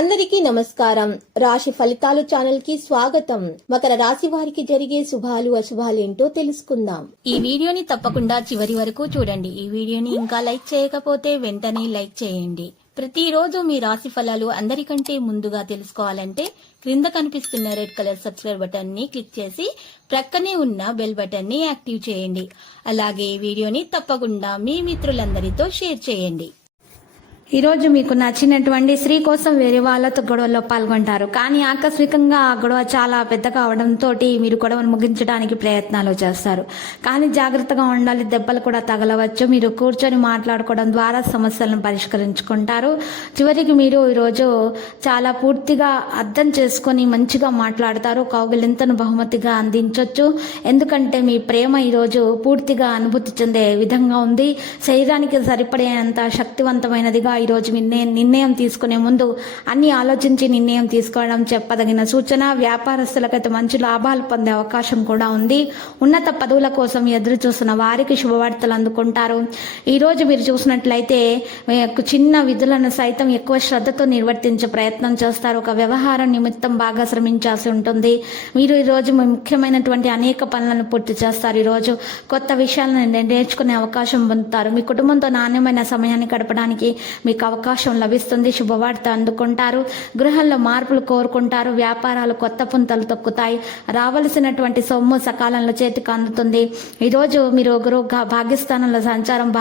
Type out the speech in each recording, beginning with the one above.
అందరికీ నమస్కారం. రాశి ఫలితాలు ఛానల్ కి స్వాగతం. మకర రాశి వారికి జరిగే శుభాలు అశుభాలు ఏంటో తెలుసుకుందాం. ఈ వీడియోని తప్పకుండా చివరి వరకు చూడండి. ఈ వీడియోని ఇంకా లైక్ చేయకపోతే వెంటనే లైక్ చేయండి. ప్రతిరోజు మీ రాశి ఫలాలు అందరికంటే ముందుగా తెలుసుకోవాలంటే క్రింద కనిపిస్తున్న రెడ్ కలర్ సబ్స్క్రైబ్ బటన్ ని క్లిక్ చేసి ప్రక్కనే ఉన్న బెల్ బటన్ ని యాక్టివ్ చేయండి. అలాగే ఈ వీడియోని తప్పకుండా మీ మిత్రులందరితో షేర్ చేయండి. ఈరోజు మీకు నచ్చినటువంటి స్త్రీ కోసం వేరే వాళ్ళతో గొడవలో పాల్గొంటారు. కానీ ఆకస్మికంగా ఆ గొడవ చాలా పెద్దగా అవడంతో మీరు గొడవను ముగించడానికి ప్రయత్నాలు చేస్తారు. కానీ జాగ్రత్తగా ఉండాలి, దెబ్బలు కూడా తగలవచ్చు. మీరు కూర్చొని మాట్లాడుకోవడం ద్వారా సమస్యలను పరిష్కరించుకుంటారు. చివరికి మీరు ఈరోజు చాలా పూర్తిగా అర్థం చేసుకొని మంచిగా మాట్లాడతారు. కౌగిలింతను బహుమతిగా అందించవచ్చు. ఎందుకంటే మీ ప్రేమ ఈరోజు పూర్తిగా అనుభూతి చెందే విధంగా ఉంది. శరీరానికి సరిపడేంత శక్తివంతమైనదిగా ఈరోజు నిర్ణయం తీసుకునే ముందు అన్ని ఆలోచించి నిర్ణయం తీసుకోవడం చెప్పదగిన సూచన. వ్యాపారస్తులకైతే మంచి లాభాలు పొందే అవకాశం కూడా ఉంది. ఉన్నత పదవుల కోసం ఎదురు చూస్తున్న వారికి శుభవార్తలు అందుకుంటారు. ఈరోజు మీరు చూసినట్లయితే చిన్న విధులను సైతం ఎక్కువ శ్రద్ధతో నిర్వర్తించే ప్రయత్నం చేస్తారు. ఒక వ్యవహారం నిమిత్తం బాగా శ్రమించాల్సి ఉంటుంది. మీరు ఈరోజు ముఖ్యమైనటువంటి అనేక పనులను పూర్తి చేస్తారు. ఈరోజు కొత్త విషయాలను నేర్చుకునే అవకాశం పొందుతారు. మీ కుటుంబంతో నాణ్యమైన సమయాన్ని గడపడానికి మీకు అవకాశం లభిస్తుంది. శుభవార్త అందుకుంటారు. గృహంలో మార్పులు కోరుకుంటారు. వ్యాపారాలు కొత్త పుంతలు తొక్కుతాయి. రావలసినటువంటి సొమ్ము సకాలంలో చేతికి అందుతుంది. ఈరోజు మీరు భాగ్యస్థానంలో సంచారం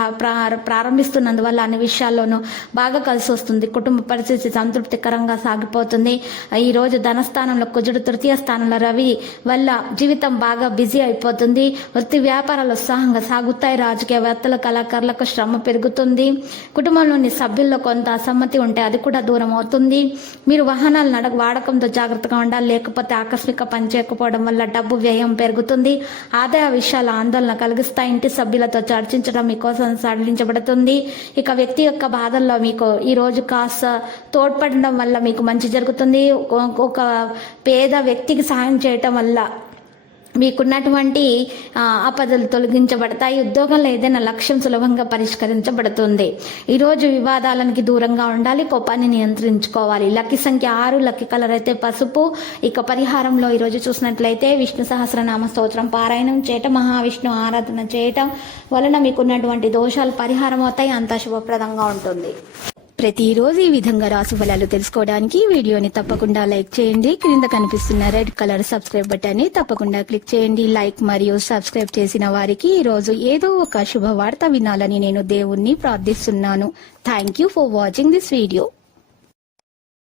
ప్రారంభిస్తున్నందువల్ల అన్ని విషయాల్లోనూ బాగా కలిసి వస్తుంది. కుటుంబ పరిస్థితి సంతృప్తికరంగా సాగిపోతుంది. ఈరోజు ధనస్థానంలో కుజుడు, తృతీయ స్థానంలో రవి వల్ల జీవితం బాగా బిజీ అయిపోతుంది. వృత్తి వ్యాపారాలు ఉత్సాహంగా సాగుతాయి. రాజకీయవేత్తలు, కళాకారులకు శ్రమ పెరుగుతుంది. కుటుంబంలోని సభ్యుల్లో కొంత అసమ్మతి ఉంటే అది కూడా దూరం అవుతుంది. మీరు వాహనాలు వాడకంతో జాగ్రత్తగా ఉండాలి. లేకపోతే ఆకస్మిక పని చేయకపోవడం వల్ల డబ్బు వ్యయం పెరుగుతుంది. ఆదాయ విషయాలు ఆందోళన కలిగిస్తాయి. ఇంటి సభ్యులతో చర్చించడం మీకోసం సడలించబడుతుంది. ఇక వ్యక్తి యొక్క బాధల్లో మీకు ఈ రోజు కాస్త తోడ్పడడం వల్ల మీకు మంచి జరుగుతుంది. ఒక పేద వ్యక్తికి సహాయం చేయటం వల్ల మీకున్నటువంటి ఆపదలు తొలగించబడతాయి. ఉద్యోగంలో ఏదైనా లక్ష్యం సులభంగా పరిష్కరించబడుతుంది. ఈరోజు వివాదాలకి దూరంగా ఉండాలి. కోపాన్ని నియంత్రించుకోవాలి. లక్కీ సంఖ్య 6, లక్కీ కలర్ అయితే పసుపు. ఇక పరిహారంలో ఈరోజు చూసినట్లయితే విష్ణు సహస్రనామ స్తోత్రం పారాయణం చేయటం, మహావిష్ణు ఆరాధన చేయటం వలన మీకున్నటువంటి దోషాలు పరిహారం అవుతాయి. అంతా శుభప్రదంగా ఉంటుంది. ప్రతిరోజు ఈ విధంగా రాశి ఫలాలు తెలుసుకోవడానికి వీడియోని తప్పకుండా లైక్ చేయండి. క్రింద కనిపిస్తున్న రెడ్ కలర్ సబ్స్క్రైబ్ బటన్ ని తప్పకుండా క్లిక్ చేయండి. లైక్ మరియు సబ్స్క్రైబ్ చేసిన వారికి ఈ రోజు ఏదో ఒక శుభవార్త వినాలని నేను దేవుణ్ణి ప్రార్థిస్తున్నాను. Thank you for watching this video.